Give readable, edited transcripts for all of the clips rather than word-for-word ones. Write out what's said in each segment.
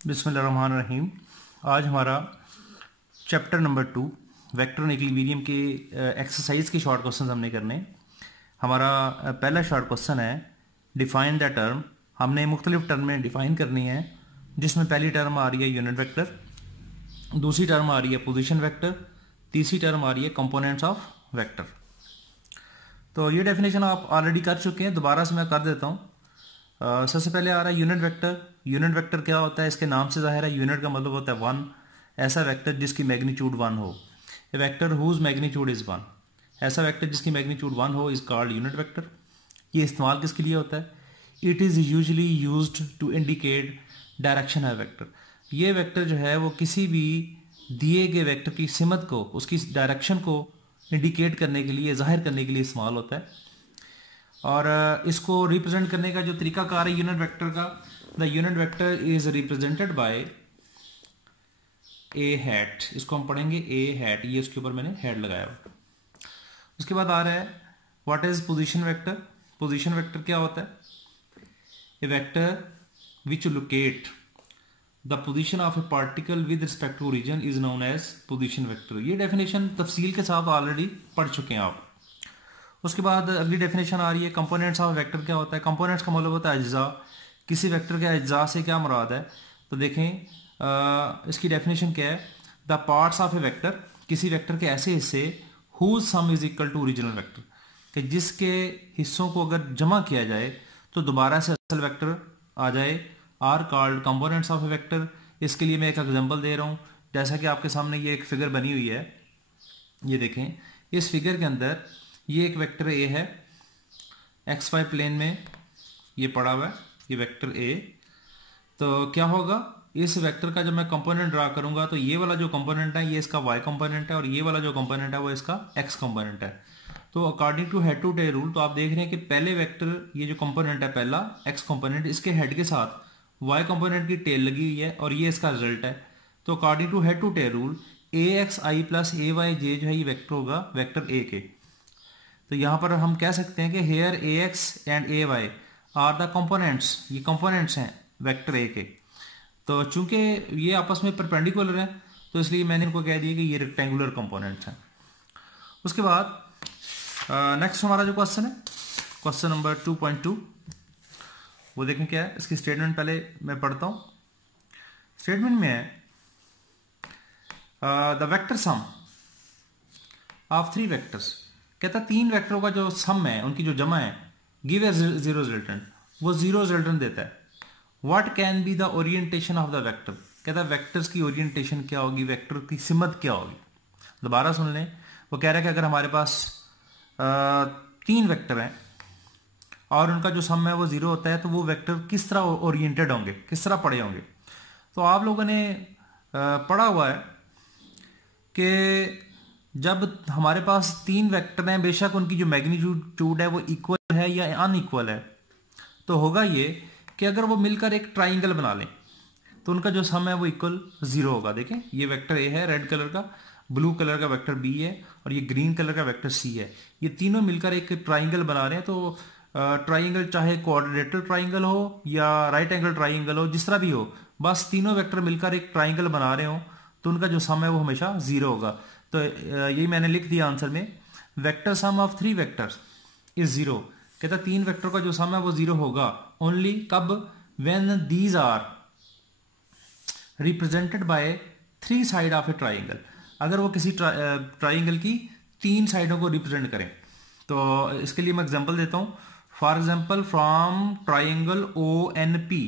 बिस्मिल्लाहिर्रहमानिर्रहीम। आज हमारा चैप्टर नंबर 2 वेक्टर और इक्विलिब्रियम के एक्सरसाइज के शॉर्ट क्वेश्चन हमने करने। हमारा पहला शॉर्ट क्वेश्चन है डिफाइन द टर्म। हमने मुख्तलिफ टर्म में डिफाइन करनी है, जिसमें पहली टर्म आ रही है यूनिट वेक्टर, दूसरी टर्म आ रही है पोजीशन वेक्टर, तीसरी टर्म आ रही है कंपोनेंट्स ऑफ वेक्टर। तो ये डेफिनेशन आप ऑलरेडी कर चुके हैं, दोबारा से मैं कर देता हूँ। सबसे पहले आ रहा है यूनिट वेक्टर। यूनिट वेक्टर क्या होता है? इसके नाम से जाहिर है, यूनिट का मतलब होता है 1। ऐसा वेक्टर जिसकी मैग्नीट्यूड 1 हो। ए वेक्टर हुज मैग्नीट्यूड इज 1। ऐसा वेक्टर जिसकी मैग्नीट्यूड 1 हो इज कॉल्ड यूनिट वेक्टर। ये इस्तेमाल किसके लिए होता है? It is usually used to indicate direction है वेक्टर। ये वेक्टर जो है वो किसी भी दिए गए वेक्टर की सिमत को, उसकी डायरेक्शन को इंडिकेट करने के लिए, जाहिर करने के लिए इस्तेमाल होता है। और इसको रिप्रेजेंट करने का जो तरीकाकार है यूनिट वेक्टर का, the unit vector is represented by A hat. इसको हम पढ़ेंगे ए हैट, ये उसके ऊपर मैंने हेड लगाया हुआ। उसके बाद आ रहा है what is position vector. Position vector क्या होता है? A vector which locate the position of a particle with respect to origin is known as position vector. ये डेफिनेशन तफसील के साथ ऑलरेडी पढ़ चुके हैं आप। उसके बाद अगली डेफिनेशन आ रही है कंपोनेंट्स ऑफ वेक्टर। क्या होता है? कंपोनेंट्स का मतलब होता है अज्जा। किसी वेक्टर के अज्जा से क्या मुराद है? तो देखें इसकी डेफिनेशन क्या है। The parts of a vector, किसी वेक्टर के ऐसे हिस्से whose sum is equal to original vector, कि जिसके हिस्सों को अगर जमा किया जाए तो दोबारा से असल वेक्टर आ जाए, are called components of a vector. इसके लिए मैं एक एग्जांपल दे रहा हूँ। जैसा कि आपके सामने ये एक फिगर बनी हुई है, ये देखें। इस फिगर के अंदर ये एक वेक्टर ए है, एक्स वाई प्लेन में ये पड़ा हुआ है, ये वेक्टर ए। तो क्या होगा, इस वेक्टर का जब मैं कंपोनेंट ड्रा करूंगा तो ये वाला जो कंपोनेंट है ये इसका वाई कंपोनेंट है, और ये वाला जो कंपोनेंट है वो इसका एक्स कंपोनेंट है। तो according to head to tail rule, तो आप देख रहे हैं कि पहले वेक्टर, ये जो कंपोनेंट है पहला एक्स कंपोनेंट, इसके हेड के साथ वाई कंपोनेंट की टेल लगी हुई है, और ये इसका रिजल्ट है। तो according to head to tail rule A X I plus A Y J जो है ये वेक्टर होगा वेक्टर ए के। तो यहां पर हम कह सकते हैं कि here A x and A y are the components, ये कंपोनेंट्स हैं वेक्टर ए के। तो चूंकि ये आपस में परपेंडिकुलर है तो इसलिए मैंने इनको कह दिया कि ये रेक्टेंगुलर कंपोनेंट्स हैं। उसके बाद नेक्स्ट हमारा जो क्वेश्चन है, क्वेश्चन नंबर 2.2, वो देखें क्या है। इसकी स्टेटमेंट पहले मैं पढ़ता हूं। स्टेटमेंट में है the vector sum of 3 vectors. कहता है 3 वेक्टरों का जो सम है, उनकी जो जमा है, गिव ए जीरो रिजल्टेंट, वो जीरो रिजल्टेंट देता है। What can be the orientation of the vector. कहता है वेक्टर्स की ओरिएंटेशन क्या होगी, वेक्टर की सिमत क्या होगी। दोबारा सुन लें। वो कह रहा है कि अगर हमारे पास 3 वेक्टर हैं और उनका जो सम है वो जीरो होता है, तो वो वेक्टर किस तरह ओरिएंटेड होंगे, किस तरह पड़े होंगे। तो आप लोगों ने पढ़ा हुआ है कि जब हमारे पास 3 वेक्टर हैं, बेशक उनकी जो मैग्नीट्यूड है वो इक्वल है या अनइक्वल है, तो होगा ये कि अगर वो मिलकर एक ट्राइंगल बना लें तो उनका जो सम है वो इक्वल 0 होगा। देखें ये वेक्टर ए है रेड कलर का, ब्लू कलर का वेक्टर बी है, और ये ग्रीन कलर का वेक्टर सी है। ये तीनों मिलकर एक ट्राइंगल बना रहे हैं। तो ट्राइंगल चाहे क्वाड्रिलेटरल ट्राइंगल हो या राइट एंगल ट्राइंगल हो, जिस तरह भी हो, बस तीनों वेक्टर मिलकर एक ट्राइंगल बना रहे हो तो उनका जो सम है वो हमेशा 0 होगा। तो यही मैंने लिख दिया आंसर में, vector sum of 3 vectors is 0। कहता 3 वेक्टर का जो सम है वो 0 होगा ओनली कब, when these are represented by 3 side of a triangle. अगर वो किसी ट्राइंगल की 3 साइडों को रिप्रेजेंट करें। तो इसके लिए मैं एग्जांपल देता हूं। For example from triangle O N P,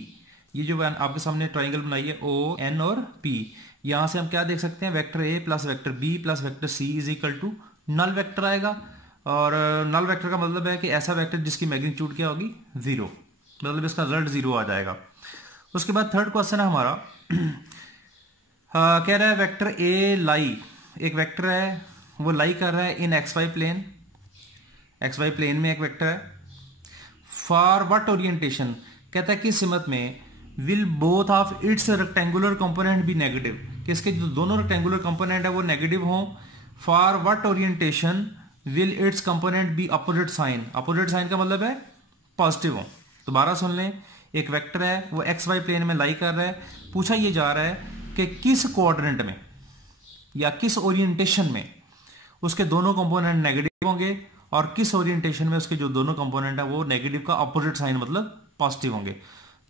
ये जो आपके सामने ट्राइंगल बनाई है ओ एन और पी, यहां से हम क्या देख सकते हैं, vector A plus vector B plus vector C is equal to null vector आएगा। और नल वेक्टर का मतलब है कि ऐसा वेक्टर जिसकी मैग्नीट्यूड क्या होगी 0, मतलब इसका रिजल्ट 0 आ जाएगा। उसके बाद थर्ड क्वेश्चन है हमारा कह रहा है वेक्टर ए लाई, एक वेक्टर है वो लाई कर रहा है in X Y plane, X Y plane में एक वेक्टर है। फॉर व्हाट ओरिएंटेशन, कहता है किस सिमत में, will both of its rectangular component भी नेगेटिव, कि इसके जो दोनों रेक्टेंगुलर कंपोनेंट है वो नेगेटिव हों। For what orientation will its component be opposite sign, opposite sign का मतलब है पॉजिटिव हो। दोबारा सुन लें, एक वेक्टर है वो एक्स वाई प्लेन में लाई कर रहा है, पूछा ये जा रहा है कि किस क्वाड्रेंट में या किस ओरिएंटेशन में उसके दोनों कंपोनेंट नेगेटिव होंगे और किस ओरिएंटेशन में उसके जो दोनों कंपोनेंट है वो नेगेटिव का अपोजिट साइन मतलब पॉजिटिव होंगे।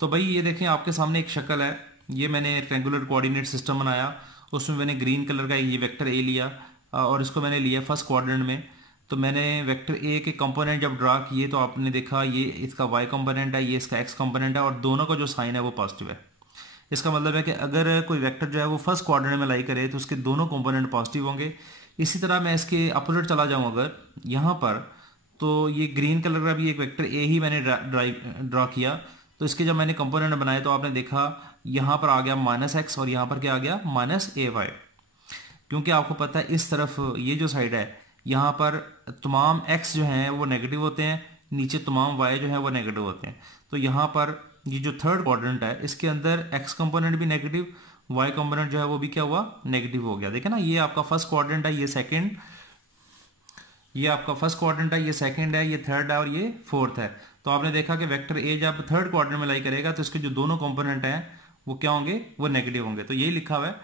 तो भाई ये देखें आपके सामने एक शक्ल है, ये मैंने रेक्टेंगुलर कोऑर्डिनेट सिस्टम बनाया, उसमें मैंने ग्रीन कलर का ये वेक्टर ए लिया और इसको मैंने लिया फर्स्ट क्वाड्रेंट में। तो मैंने वेक्टर ए के कंपोनेंट जब ड्रा किए तो आपने देखा ये इसका वाई कंपोनेंट है, ये इसका एक्स कंपोनेंट है और दोनों का जो साइन है वो पॉजिटिव है। इसका मतलब है कि अगर कोई वेक्टर जो है वो फर्स्ट क्वाड्रेंट में लाई करे तो उसके दोनों कंपोनेंट पॉजिटिव होंगे। इसी तरह मैं इसके अपोजिट चला जाऊँ अगर यहाँ पर, तो ये ग्रीन कलर का भी एक वेक्टर ए ही मैंने ड्रा किया, तो इसके जब मैंने कंपोनेंट बनाए तो आपने देखा यहाँ पर आ गया माइनस एक्स और यहाँ पर क्या आ गया माइनस ए वाई। क्योंकि आपको पता है इस तरफ ये जो साइड है यहाँ पर तमाम x जो हैं वो नेगेटिव होते हैं, नीचे तमाम y जो है वो नेगेटिव होते हैं। तो यहाँ पर ये जो थर्ड क्वाड्रेंट है इसके अंदर x कंपोनेंट भी नेगेटिव, y कंपोनेंट जो है वो भी क्या हुआ नेगेटिव हो गया। देखे ना, ये आपका फर्स्ट क्वाड्रेंट है, ये सेकंड, ये आपका फर्स्ट क्वाड्रेंट है, ये सेकंड है, ये थर्ड है और ये फोर्थ है। तो आपने देखा कि वेक्टर ए जब थर्ड क्वाड्रेंट में लाई करेगा तो इसके जो दोनों कंपोनेंट हैं वो क्या होंगे वो नेगेटिव होंगे। तो यही लिखा हुआ है,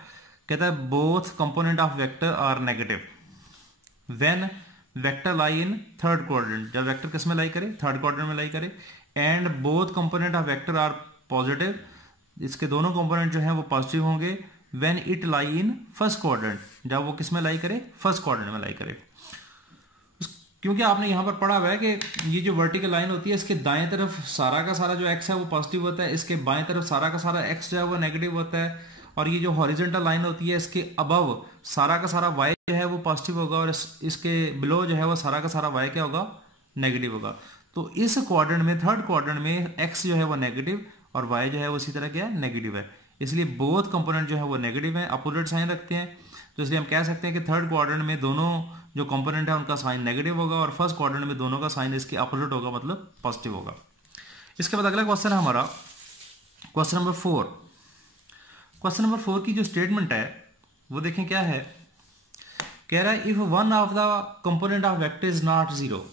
कहता है both component of vector are negative when vector lie in third quadrant, जब वेक्टर किस में लाई करे थर्ड क्वाड्रेंट में लाई करे, and both component of vector are positive, इसके दोनों कंपोनेंट जो हैं वो पॉजिटिव होंगे when it lie in first quadrant, जब वो किस में लाई करे फर्स्ट क्वाड्रेंट में लाई करे। क्योंकि आपने यहां पर पढ़ा हुआ है कि ये जो वर्टिकल लाइन होती है इसके दाएं तरफ सारा का सारा जो एक्स है वो पॉजिटिव होता है, इसके बाएं तरफ सारा का सारा एक्स जो है वो नेगेटिव होता है, और ये जो हॉरिजॉन्टल लाइन होती है इसके अबव सारा का सारा y जो है वो पॉजिटिव होगा और इसके बिलो जो है वो सारा का सारा y क्या होगा नेगेटिव होगा। तो इस क्वाड्रेंट में थर्ड क्वाड्रेंट में x जो है वो नेगेटिव और y जो है वो इसी तरह क्या है नेगेटिव है, इसलिए बोथ कंपोनेंट जो है वो नेगेटिव है, अपोजिट साइन रखते हैं। तो इसलिए हम कह सकते हैं कि थर्ड क्वाड्रेंट में दोनों जो कंपोनेंट है उनका साइन नेगेटिव होगा और फर्स्ट क्वाड्रेंट में दोनों का साइन इसके अपोजिट होगा मतलब पॉजिटिव होगा। इसके बाद अगला क्वेश्चन है हमारा क्वेश्चन नंबर 4। क्वेश्चन नंबर 4 की जो स्टेटमेंट है वो देखें क्या है, कह रहा है if one of the component of vector is not zero.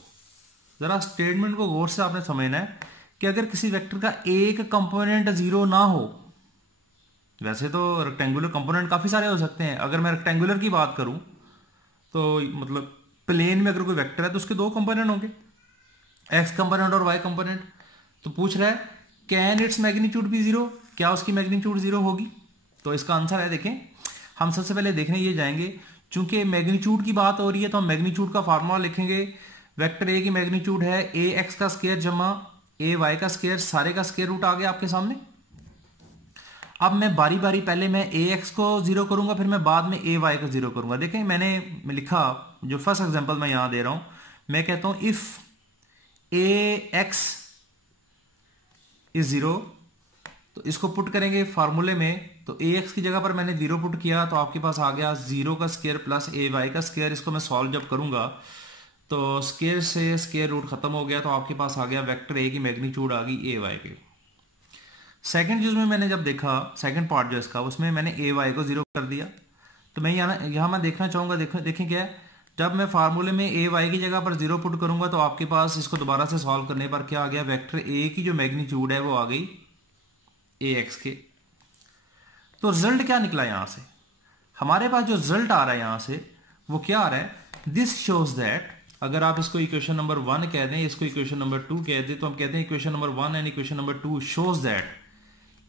जरा स्टेटमेंट को गौर से आपने समझना है कि अगर किसी वेक्टर का एक कंपोनेंट जीरो ना हो, वैसे तो रेक्टेंगुलर कंपोनेंट काफी सारे हो सकते हैं, अगर मैं रेक्टेंगुलर की बात करूं तो मतलब प्लेन में अगर कोई वेक्टर है तो उसके दो कंपोनेंट होंगे, एक्स कंपोनेंट और वाई कंपोनेंट। तो पूछ रहा है can its magnitude be zero, क्या उसकी मैग्नीट्यूड जीरो होगी। तो इसका आंसर है, देखें हम सबसे पहले देखने ये जाएंगे, चूंकि मैग्नीट्यूड की बात हो रही है तो हम मैग्नीट्यूड का फार्मूला लिखेंगे। वेक्टर ए की मैग्नीट्यूड है ए एक्स का स्क्वायर जमा ए वाई का स्क्वायर, सारे का स्क्वायर रूट आ गया आपके सामने। अब मैं बारी बारी पहले मैं ए एक्स को जीरो करूंगा, फिर मैं बाद में ए वाई को जीरो करूंगा। देखें मैंने लिखा, जो फर्स्ट एग्जांपल मैं यहां दे रहा हूं, मैं कहता हूं if A X is zero, तो इसको पुट करेंगे फार्मूले में, तो ए एक्स की जगह पर मैंने जीरो पुट किया तो आपके पास आ गया जीरो का स्क्वायर प्लस ए वाई का स्क्वायर। इसको मैं सॉल्व जब करूंगा तो स्क्वायर से स्क्वायर रूट खत्म हो गया, तो आपके पास आ गया वेक्टर ए की मैग्नीट्यूड आ गई ए वाई की। सेकंड चीज में मैंने जब देखा, सेकंड पार्ट जो इसका, उसमें मैंने ए वाई को जीरो कर दिया। तो मैं यहाँ मैं देखना चाहूंगा, देखें क्या है, जब मैं फार्मूले में ए वाई की जगह पर जीरो पुट करूंगा तो आपके पास इसको दोबारा से सॉल्व करने पर क्या आ गया, वेक्टर ए की जो मैग्नीट्यूड है वो आ गई ए एक्स के। तो रिजल्ट क्या निकला यहां से, हमारे पास जो रिजल्ट आ रहा है यहां से वो क्या आ रहा है, दिस शोज दैट, अगर आप इसको इक्वेशन नंबर 1 कह दें, इसको इक्वेशन नंबर 2 कह दें, तो हम कहते हैं equation number 1 and equation number 2 shows that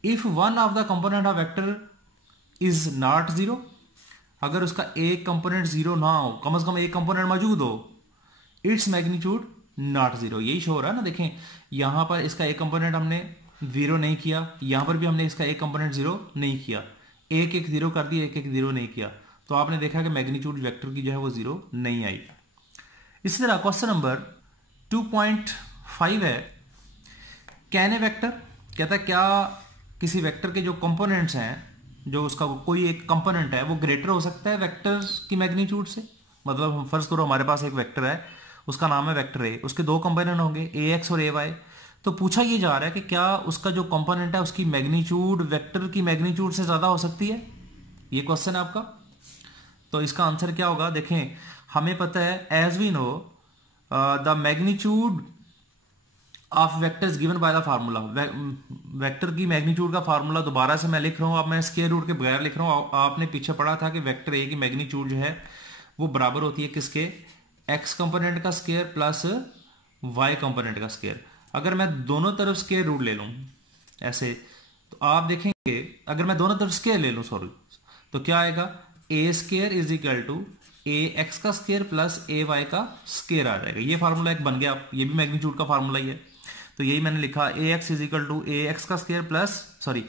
if one of the component of vector is not zero, अगर उसका एक कंपोनेंट जीरो ना हो, कम से कम एक कंपोनेंट मौजूद हो, इट्स मैग्नीट्यूड नॉट जीरो। यही शो हो रहा है ना, देखें यहां पर इसका एक कंपोनेंट हमने जीरो नहीं किया, यहां पर भी हमने इसका एक कंपोनेंट जीरो नहीं किया, एक एक जीरो कर दिया, एक एक जीरो नहीं किया, तो आपने देखा कि मैग्नीट्यूड वेक्टर की जो है वो जीरो नहीं आई। इसी तरह क्वेश्चन नंबर 2.5 है, कैन ए वेक्टर, कहता है क्या किसी वेक्टर के जो कंपोनेंट्स हैं, जो उसका कोई एक कंपोनेंट है वो ग्रेटर हो सकता है वेक्टर की मैग्नीट्यूड से। मतलब हम फर्ज करो हमारे पास एक वेक्टर है, उसका नाम है वेक्टर ए, उसके दो कंपोनेंट होंगे ए एक्स और ए वाई। तो पूछा ये जा रहा है कि क्या उसका जो कंपोनेंट है उसकी मैग्नीट्यूड वेक्टर की मैग्नीट्यूड से ज्यादा हो सकती है, ये क्वेश्चन है आपका। तो इसका आंसर क्या होगा, देखें हमें पता है as we know the magnitude of vectors given by the formula. Vector की मैग्नीट्यूड का फार्मूला दोबारा से मैं लिख रहा हूं, अब मैं स्क्वायर रूट के बगैर लिख रहा हूं। आपने पीछे पढ़ा था कि वेक्टर ए की मैग्नीट्यूड जो है वो बराबर होती है किसके, एक्स कंपोनेंट का स्क्वायर प्लस वाई कंपोनेंट का स्क्वायर। अगर मैं दोनों तरफ स्क्वायर रूट ले लूं ऐसे, तो आप देखेंगे अगर मैं दोनों तरफ स्क्वायर ले लूं सॉरी, तो क्या आएगा, A square is equal to A X का स्क्वायर प्लस ए वाई का स्क्वायर आ जाएगा। ये फार्मूला एक बन गया, ये भी मैग्नीट्यूड का फार्मूला ही है। तो यही मैंने लिखा, A X is equal to A X का स्क्वायर प्लस सॉरी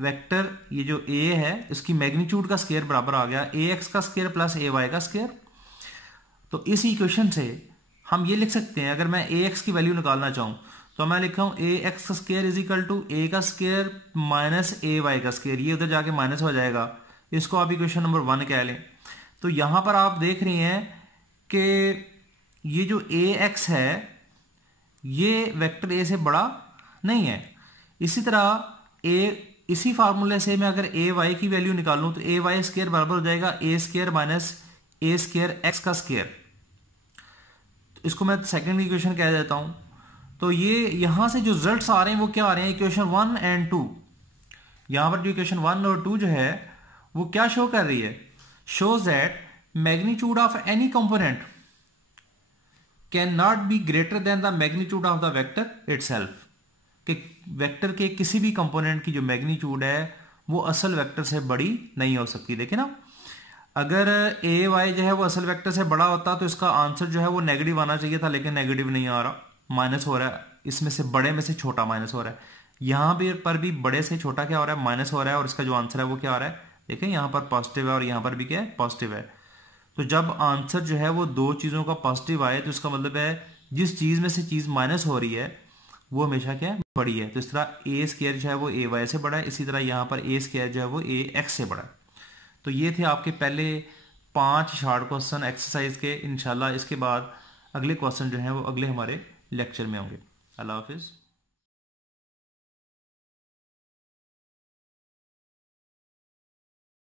वेक्टर ये जो ए है इसकी मैग्नीट्यूड का स्क्वायर बराबर आ गया ए एक्स का स्क्वायर प्लस ए वाई का स्क्वायर। तो इस इक्वेशन से हम ये लिख सकते हैं, अगर मैं ए एक्स की वैल्यू निकालना चाहूं तो मैं लिखा हूं ए एक्स का स्क्वायर इज इक्वल टू ए का स्क्वायर माइनस ए वाई का स्क्वायर। ये उधर जाके माइनस हो जाएगा, इसको आप इक्वेशन नंबर 1 कह लें। तो यहां पर आप देख रहे हैं कि ये जो ए एक्स है ये वेक्टर ए से बड़ा नहीं है। इसी तरह इसी फार्मूले से मैं अगर ए वाई की वैल्यू निकालूं तो ए वाई स्क्वायर बराबर हो जाएगा ए स्क्वायर माइनस ए स्क्वायर एक्स का स्क्वायर। तो इसको मैं सेकंड इक्वेशन कह देता हूं। तो ये यहां से जो रिजल्ट्स आ रहे हैं वो क्या आ रहे हैं, इक्वेशन 1 एंड 2। यहां पर जो इक्वेशन 1 और 2 जो है वो क्या शो कर रही है, shows that magnitude of any component cannot be greater than the magnitude of the vector itself। कि वेक्टर के किसी भी कंपोनेंट की जो मैग्नीट्यूड है वो असल वेक्टर से बड़ी नहीं हो सकती। देखिए ना, अगर ए वाई जो है वो असल वेक्टर से बड़ा होता तो इसका आंसर जो है वो नेगेटिव आना चाहिए था, लेकिन नेगेटिव नहीं आ रहा, माइनस हो रहा है। इसमें से बड़े में से छोटा माइनस हो रहा है, यहां पर भी बड़े से छोटा क्या हो रहा है, माइनस हो रहा है। और इसका जो आंसर है वो क्या आ रहा है, देखें यहां पर पॉजिटिव है और यहां पर भी क्या है, पॉजिटिव है। तो जब आंसर जो है वो दो चीजों का पॉजिटिव आए तो इसका मतलब है जिस चीज में से चीज माइनस हो रही है वो हमेशा क्या है, बड़ी है। तो इस तरह ए स्क्वायर जो है वो ए वाई से बड़ा है, इसी तरह यहां पर ए स्क्वायर जो है वो ए एक्स से बड़ा है। तो ये थे आपके पहले 5 शॉर्ट क्वेश्चन एक्सरसाइज के। इंशाल्लाह इसके बाद अगले क्वेश्चन जो है वो अगले हमारे लेक्चर में होंगे। अल्लाह हाफिज।